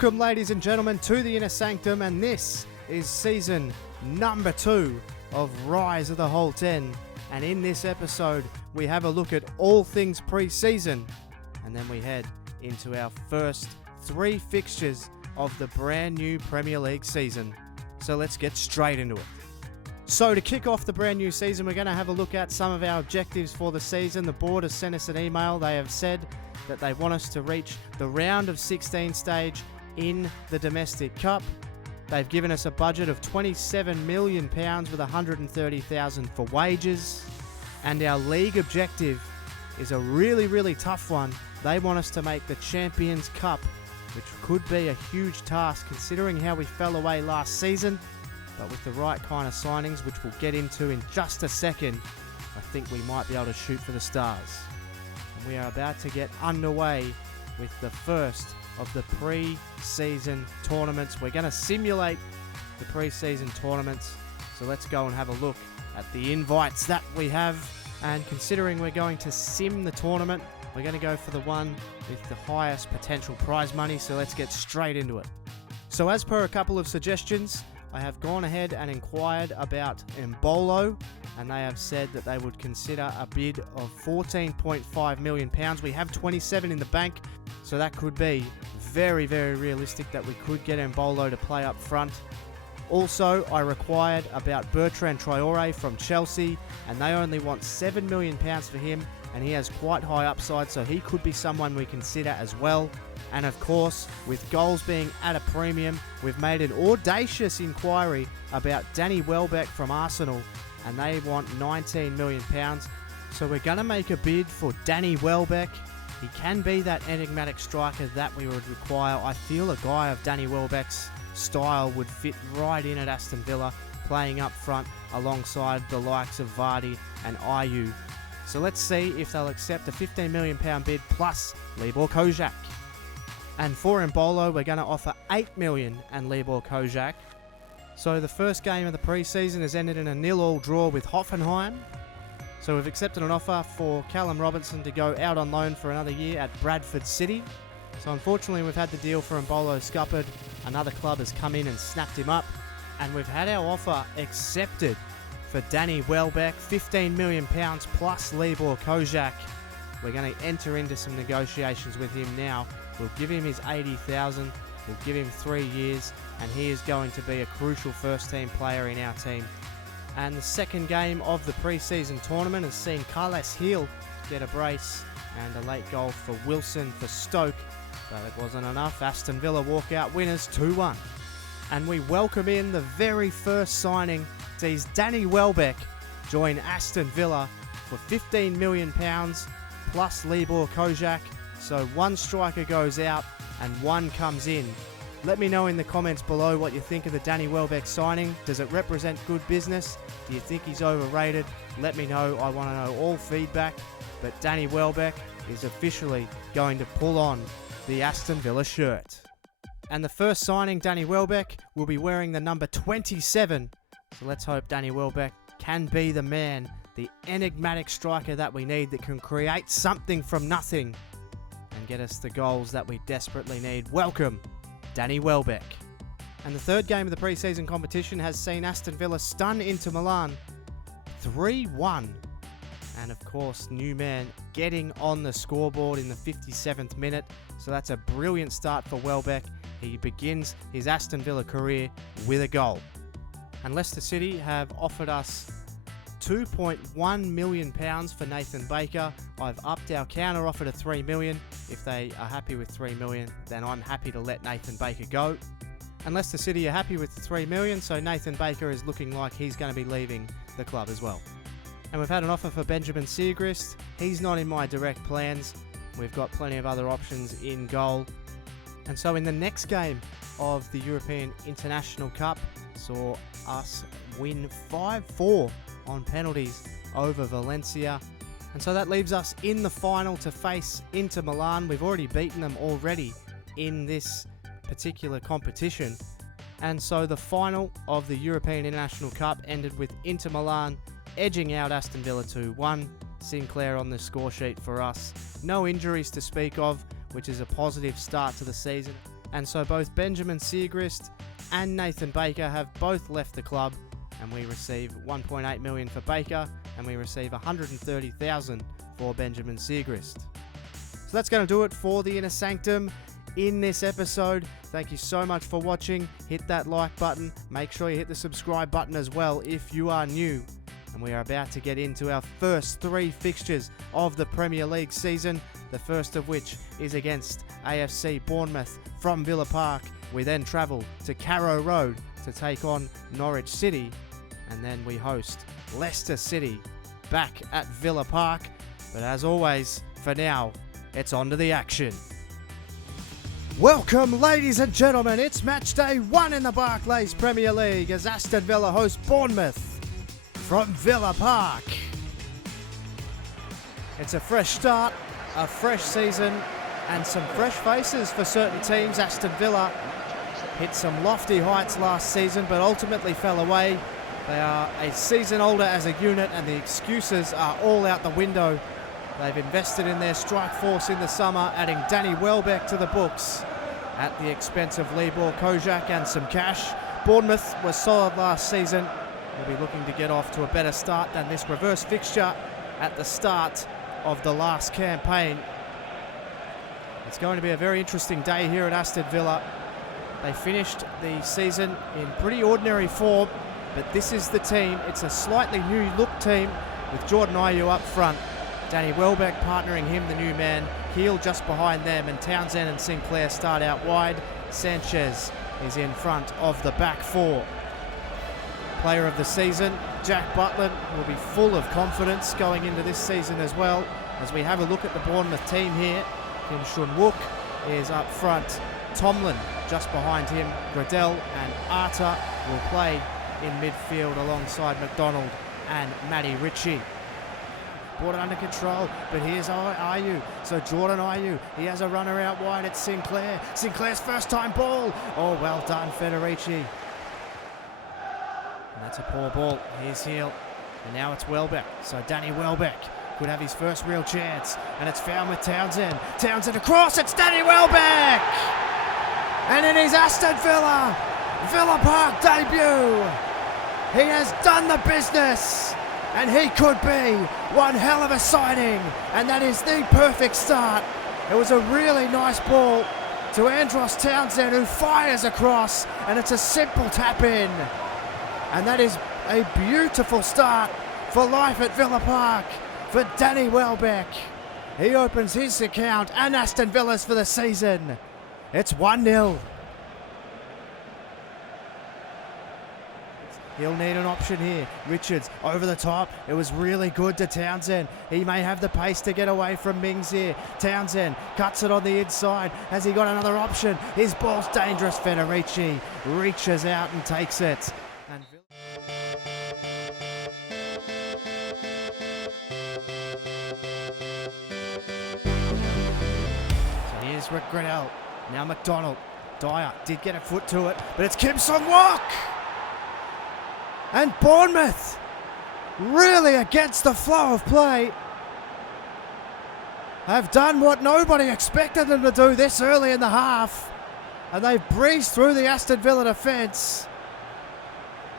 Welcome, ladies and gentlemen, to the Inner Sanctum, and this is season number 2 of Rise of the Holte End. And in this episode, we have a look at all things pre-season, and then we head into our first 3 fixtures of the brand new Premier League season. So let's get straight into it. So to kick off the brand new season, we're going to have a look at some of our objectives for the season. The board has sent us an email. They have said that they want us to reach the round of 16 stage in the domestic cup. They've given us a budget of £27 million with $130,000 for wages. And our league objective is a really tough one. They want us to make the Champions Cup, which could be a huge task considering how we fell away last season. But with the right kind of signings, which we'll get into in just a second, I think we might be able to shoot for the stars. And we are about to get underway with the first of the pre-season tournaments. We're going to simulate the pre-season tournaments. So let's go and have a look at the invites that we have. And considering we're going to sim the tournament, we're going to go for the one with the highest potential prize money. So let's get straight into it. So as per a couple of suggestions, I have gone ahead and inquired about Mbolo, and they have said that they would consider a bid of £14.5 million. We have 27 in the bank, so that could be very realistic that we could get Mbolo to play up front. Also, I required about Bertrand Traore from Chelsea, and they only want £7 million for him, and he has quite high upside, so he could be someone we consider as well. And of course, with goals being at a premium, we've made an audacious inquiry about Danny Welbeck from Arsenal, and they want £19 million. So we're going to make a bid for Danny Welbeck. He can be that enigmatic striker that we would require. I feel a guy of Danny Welbeck's style would fit right in at Aston Villa, playing up front alongside the likes of Vardy and Ayew. So let's see if they'll accept a £15 million bid plus Libor Kozak. And for Mbolo, we're going to offer $8 million and Libor Kozak. So the first game of the pre-season has ended in a 0-0 draw with Hoffenheim. So we've accepted an offer for Callum Robinson to go out on loan for another year at Bradford City. So unfortunately, we've had the deal for Mbolo scuppered. Another club has come in and snapped him up. And we've had our offer accepted for Danny Welbeck, £15 million plus Libor Kozak. We're going to enter into some negotiations with him now. We'll give him his $80,000, we'll give him 3 years, and he is going to be a crucial first-team player in our team. And the second game of the pre-season tournament has seen Carles Gil get a brace and a late goal for Wilson for Stoke, but it wasn't enough. Aston Villa walk out winners 2-1. And we welcome in the very first signing. Sees Danny Welbeck join Aston Villa for £15 million plus Libor Kozak. So one striker goes out and one comes in. Let me know in the comments below what you think of the Danny Welbeck signing. Does it represent good business? Do you think he's overrated? Let me know. I want to know all feedback. But Danny Welbeck is officially going to pull on the Aston Villa shirt. And the first signing, Danny Welbeck, will be wearing the number 27. So let's hope Danny Welbeck can be the man, the enigmatic striker that we need that can create something from nothing and get us the goals that we desperately need. Welcome, Danny Welbeck. And the third game of the pre-season competition has seen Aston Villa stun Inter Milan 3-1. And of course, new man getting on the scoreboard in the 57th minute. So that's a brilliant start for Welbeck. He begins his Aston Villa career with a goal. And Leicester City have offered us £2.1 million for Nathan Baker. I've upped our counter offer to $3 million. If they are happy with $3 million, then I'm happy to let Nathan Baker go. And Leicester City are happy with the $3 million, so Nathan Baker is looking like he's going to be leaving the club as well. And we've had an offer for Benjamin Siegrist. He's not in my direct plans. We've got plenty of other options in goal. And so in the next game of the European International Cup, saw us win 5-4 on penalties over Valencia. And so that leaves us in the final to face Inter Milan. We've already beaten them already in this particular competition. And so the final of the European International Cup ended with Inter Milan edging out Aston Villa 2-1. Sinclair on the score sheet for us. No injuries to speak of, which is a positive start to the season. and so both Benjamin Siegrist and Nathan Baker have both left the club, and we receive 1.8 million for Baker, and we receive 130,000 for Benjamin Siegrist. So that's going to do it for the Inner Sanctum in this episode. Thank you so much for watching. Hit that like button. Make sure you hit the subscribe button as well if you are new. And we are about to get into our first 3 fixtures of the Premier League season, the first of which is against AFC Bournemouth from Villa Park. We then travel to Carrow Road to take on Norwich City, and then we host Leicester City back at Villa Park. But as always, for now, it's on to the action. Welcome, ladies and gentlemen. It's match day 1 in the Barclays Premier League as Aston Villa host Bournemouth from Villa Park. It's a fresh start, a fresh season, and some fresh faces for certain teams. Aston Villa hit some lofty heights last season, but ultimately fell away. They are a season older as a unit, and the excuses are all out the window. They've invested in their strike force in the summer, adding Danny Welbeck to the books at the expense of Libor Kojak and some cash. Bournemouth was solid last season. We'll be looking to get off to a better start than this reverse fixture at the start of the last campaign. It's going to be a very interesting day here at Aston Villa. They finished the season in pretty ordinary form, but this is the team. It's a slightly new look team with Jordan Ayew up front. Danny Welbeck partnering him, the new man. Heel just behind them, and Townsend and Sinclair start out wide. Sanchez is in front of the back 4. Player of the season, Jack Butland, will be full of confidence going into this season as well. As we have a look at the Bournemouth team here, Kim Shun-wook is up front. Tomlin just behind him. Gradel and Arta will play in midfield alongside McDonald and Matty Ritchie. Brought it under control, but here's Ayew. So Jordan Ayew, he has a runner out wide. It's Sinclair. Sinclair's first time ball. Oh, well done, Federici. And that's a poor ball. Here's Heel. And now it's Welbeck. So Danny Welbeck could have his first real chance. And it's found with Townsend. Townsend across. It's Danny Welbeck! And it is Aston Villa Park debut. He has done the business. And he could be one hell of a signing. And that is the perfect start. It was a really nice ball to Andros Townsend, who fires across. And it's a simple tap in. And that is a beautiful start for life at Villa Park for Danny Welbeck. He opens his account and Aston Villa's for the season. It's 1-0. He'll need an option here. Richards over the top. It was really good to Townsend. He may have the pace to get away from Mings here. Townsend cuts it on the inside. Has he got another option? His ball's dangerous. Federici reaches out and takes it. And so here's Rick Gradel. Now McDonald. Dyer did get a foot to it, but it's Kim Sung-wook! And Bournemouth really against the flow of play have done what nobody expected them to do this early in the half, and they've breezed through the Aston Villa defence,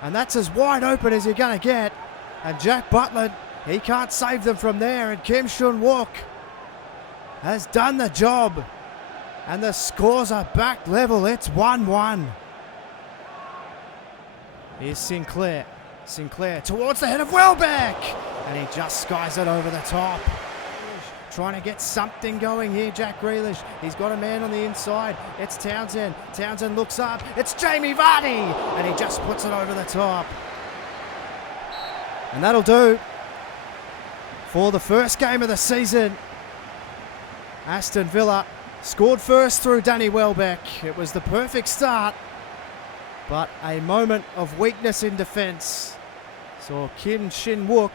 and that's as wide open as you're going to get. And Jack Butland, he can't save them from there, and Kim Shun-wook has done the job, and the scores are back level. It's 1-1. Here's Sinclair. Sinclair towards the head of Welbeck. And he just skies it over the top. Trying to get something going here, Jack Grealish. He's got a man on the inside. It's Townsend. Townsend looks up. It's Jamie Vardy. And he just puts it over the top. And that'll do for the first game of the season. Aston Villa scored first through Danny Welbeck. It was the perfect start, but a moment of weakness in defence saw Kim Shin-wook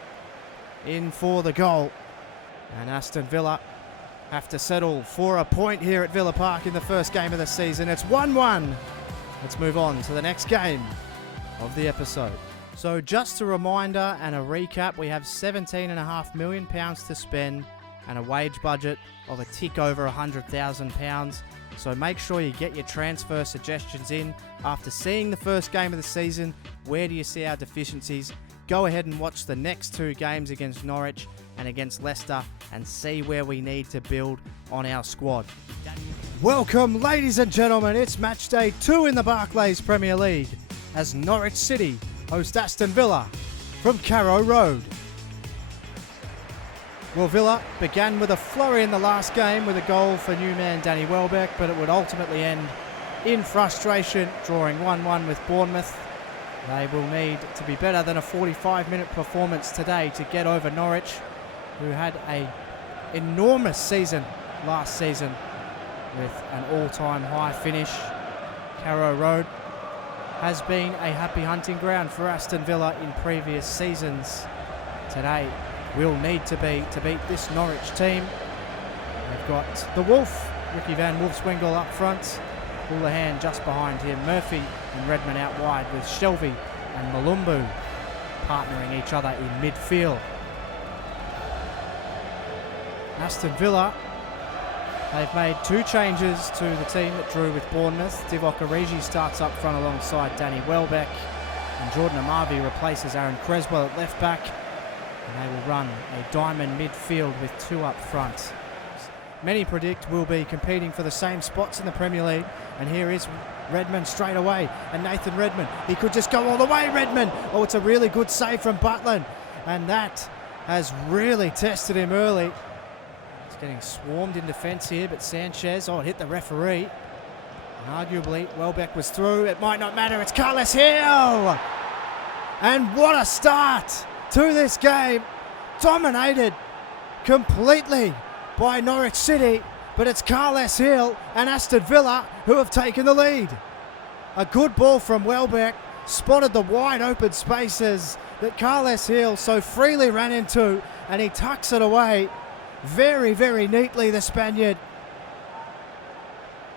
in for the goal. And Aston Villa have to settle for a point here at Villa Park in the first game of the season. It's 1-1. Let's move on to the next game of the episode. So just a reminder and a recap, we have £17.5 million to spend and a wage budget of a tick over £100,000. So make sure you get your transfer suggestions in. After seeing the first game of the season, where do you see our deficiencies? Go ahead and watch the next 2 games against Norwich and against Leicester and see where we need to build on our squad. Welcome, ladies and gentlemen. It's match day 2 in the Barclays Premier League as Norwich City host Aston Villa from Carrow Road. Well, Villa began with a flurry in the last game with a goal for new man Danny Welbeck, but it would ultimately end in frustration, drawing 1-1 with Bournemouth. They will need to be better than a 45-minute performance today to get over Norwich, who had an enormous season last season with an all-time high finish. Carrow Road has been a happy hunting ground for Aston Villa in previous seasons. Today will need to beat this Norwich team. They've got the Wolf, Ricky Van Wolfswinkel up front, Houlihan just behind him, Murphy and Redmond out wide with Shelvey and Malumbu partnering each other in midfield. Aston Villa, they've made 2 changes to the team that drew with Bournemouth. Divock Origi starts up front alongside Danny Welbeck, and Jordan Amavi replaces Aaron Creswell at left back. And they will run a diamond midfield with 2 up front. Many predict we'll be competing for the same spots in the Premier League. And here is Redmond straight away. And Nathan Redmond, he could just go all the way, Redmond. Oh, it's a really good save from Butland. And that has really tested him early. He's getting swarmed in defence here, but Sanchez, it hit the referee. And arguably, Welbeck was through. It might not matter. It's Carles Hill. And what a start to this game, dominated completely by Norwich City, but it's Carles Hill and Aston Villa who have taken the lead. A good ball from Welbeck, spotted the wide open spaces that Carles Hill so freely ran into, and he tucks it away very, very neatly, the Spaniard.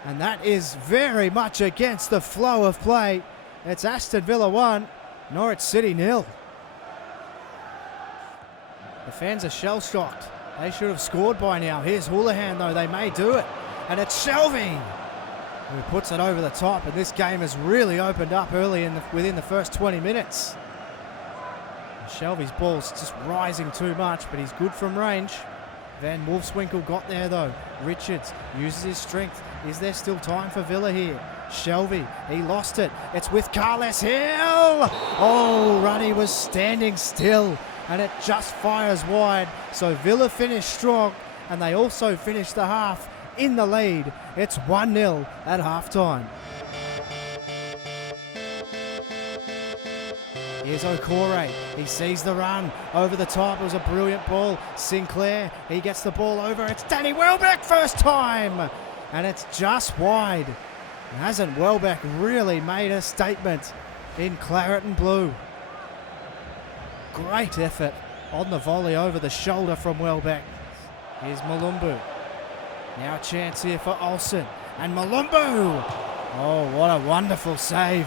And that is very much against the flow of play. It's Aston Villa 1, Norwich City 0. The fans are shell-shocked. They should have scored by now. Here's Houlihan, though. They may do it. And it's Shelvey who puts it over the top. And this game has really opened up early within the first 20 minutes. And Shelvey's ball's just rising too much, but he's good from range. Van Wolfswinkel got there, though. Richards uses his strength. Is there still time for Villa here? Shelvey, he lost it. It's with Carles Hill. Oh, Ruddy was standing still, and it just fires wide. So Villa finished strong, and they also finished the half in the lead. It's 1-0 at halftime. Here's Okore. He sees the run over the top. It was a brilliant ball. Sinclair, he gets the ball over. It's Danny Welbeck first time, and it's just wide. Hasn't Welbeck really made a statement in claret and blue? Great effort on the volley over the shoulder from Welbeck. Here's Malumbu. Now a chance here for Olsen. And Malumbu! Oh, what a wonderful save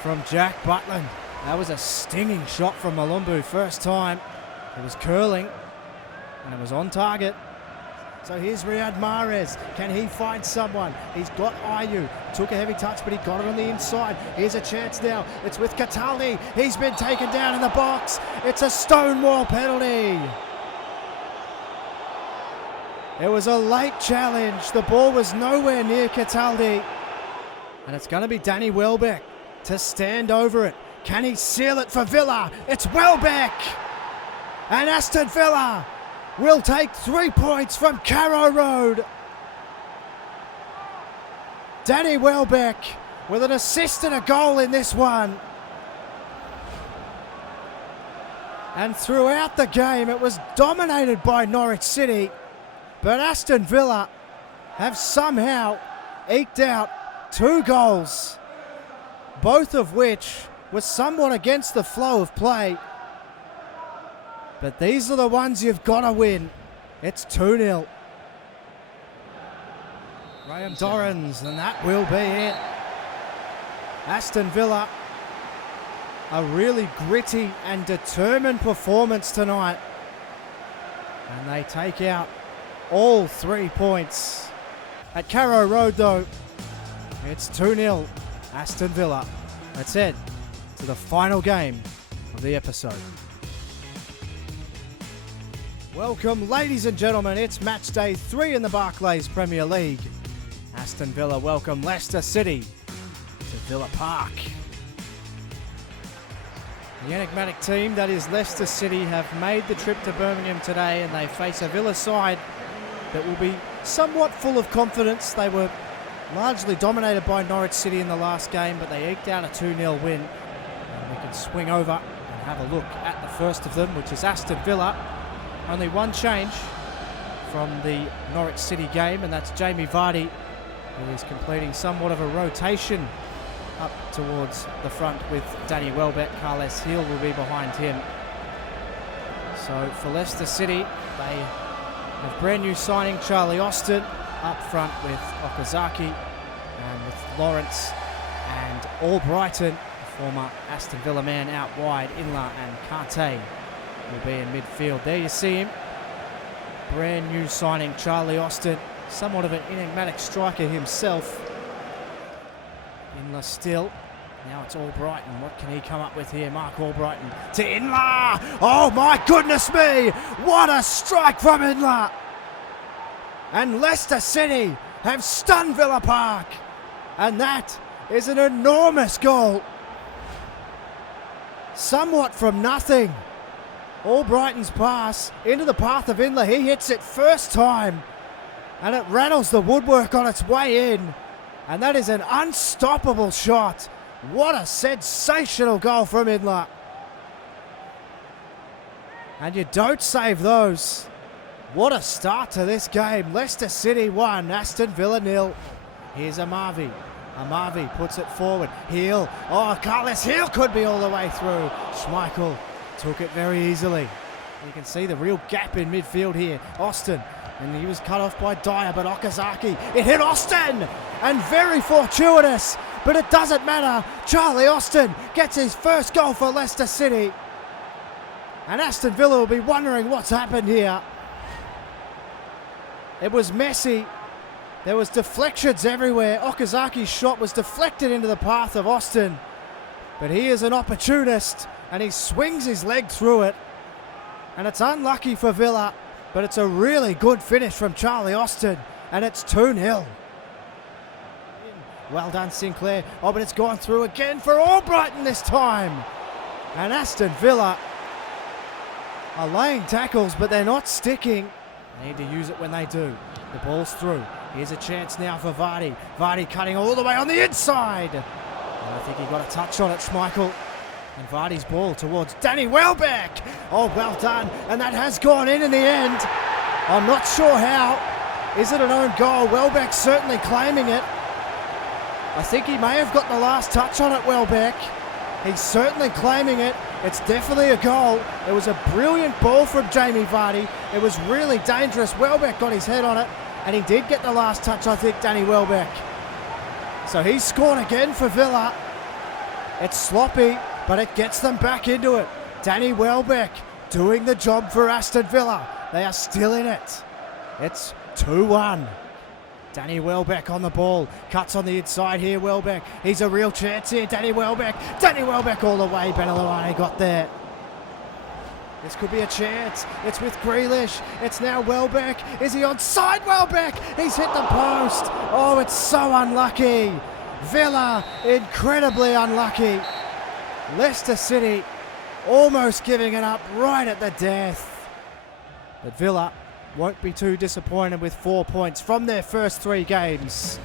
from Jack Butland. That was a stinging shot from Malumbu first time. It was curling and it was on target. So here's Riyad Mahrez. Can he find someone? He's got Ayew. Took a heavy touch, but he got it on the inside. Here's a chance now. It's with Cataldi. He's been taken down in the box. It's a Stonewall penalty. It was a late challenge. The ball was nowhere near Cataldi. And it's going to be Danny Welbeck to stand over it. Can he seal it for Villa? It's Welbeck! And Aston Villa will take 3 points from Carrow Road. Danny Welbeck with an assist and a goal in this one. And throughout the game it was dominated by Norwich City, but Aston Villa have somehow eked out 2 goals, both of which was somewhat against the flow of play. But these are the ones you've got to win. It's 2-0. Graham Dorrans, and that will be it. Aston Villa, a really gritty and determined performance tonight. And they take out all 3 points. At Carrow Road though, it's 2-0 Aston Villa. Let's head to the final game of the episode. Welcome ladies and gentlemen, it's match day 3 in the Barclays Premier League. Aston Villa welcome Leicester City to Villa Park. The enigmatic team that is Leicester City have made the trip to Birmingham today, and they face a Villa side that will be somewhat full of confidence. They were largely dominated by Norwich City in the last game, but they eked out a 2-0 win. And we can swing over and have a look at the first of them, which is Aston Villa. Only one change from the Norwich City game, and that's Jamie Vardy, who is completing somewhat of a rotation up towards the front with Danny Welbeck. Carles Heel will be behind him. So for Leicester City, they have brand new signing Charlie Aston up front with Okazaki and with Lawrence and Albrighton, former Aston Villa man, out wide. Inla and Karte will be in midfield. There you see him. Brand new signing Charlie Aston, somewhat of an enigmatic striker himself. Inla still. Now it's Albrighton. What can he come up with here? Mark Albrighton to Inla. Oh my goodness me! What a strike from Inla! And Leicester City have stunned Villa Park. And that is an enormous goal. Somewhat from nothing. Albrighton's pass into the path of Inla. He hits it first time. And it rattles the woodwork on its way in. And that is an unstoppable shot. What a sensational goal from Inla. And you don't save those. What a start to this game. Leicester City 1, Aston Villa 0. Here's Amavi. Amavi puts it forward. Heel. Oh, Carles Heel could be all the way through. Schmeichel took it very easily. You can see the real gap in midfield here. Aston. And he was cut off by Dyer, but Okazaki. It hit Aston! And very fortuitous, but it doesn't matter. Charlie Aston gets his first goal for Leicester City. And Aston Villa will be wondering what's happened here. It was messy. There was deflections everywhere. Okazaki's shot was deflected into the path of Aston. But he is an opportunist, and he swings his leg through it. And it's unlucky for Villa, but it's a really good finish from Charlie Aston, and it's 2-0. Well done, Sinclair. Oh, but it's gone through again for Albrighton this time. And Aston Villa are laying tackles, but they're not sticking. They need to use it when they do. The ball's through. Here's a chance now for Vardy. Vardy cutting all the way on the inside. And I think he got a touch on it, Schmeichel. And Vardy's ball towards Danny Welbeck. Oh, well done. And that has gone in the end. I'm not sure how. Is it an own goal? Welbeck certainly claiming it. I think he may have got the last touch on it, Welbeck. He's certainly claiming it. It's definitely a goal. It was a brilliant ball from Jamie Vardy. It was really dangerous. Welbeck got his head on it, and he did get the last touch, I think, Danny Welbeck. So he's scored again for Villa. It's sloppy, but it gets them back into it. Danny Welbeck doing the job for Aston Villa. They are still in it. It's 2-1. Danny Welbeck on the ball. Cuts on the inside here, Welbeck. He's a real chance here, Danny Welbeck. Danny Welbeck all the way. Benelawani got there. This could be a chance. It's with Grealish. It's now Welbeck. Is he onside, Welbeck? He's hit the post. Oh, it's so unlucky. Villa, incredibly unlucky. Leicester City almost giving it up right at the death. But Villa won't be too disappointed with 4 points from their first 3 games.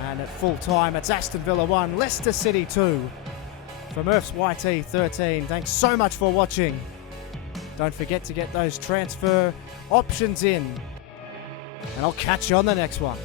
And at full time, it's Aston Villa 1, Leicester City 2. From Earth's YT 13, thanks so much for watching. Don't forget to get those transfer options in. And I'll catch you on the next one.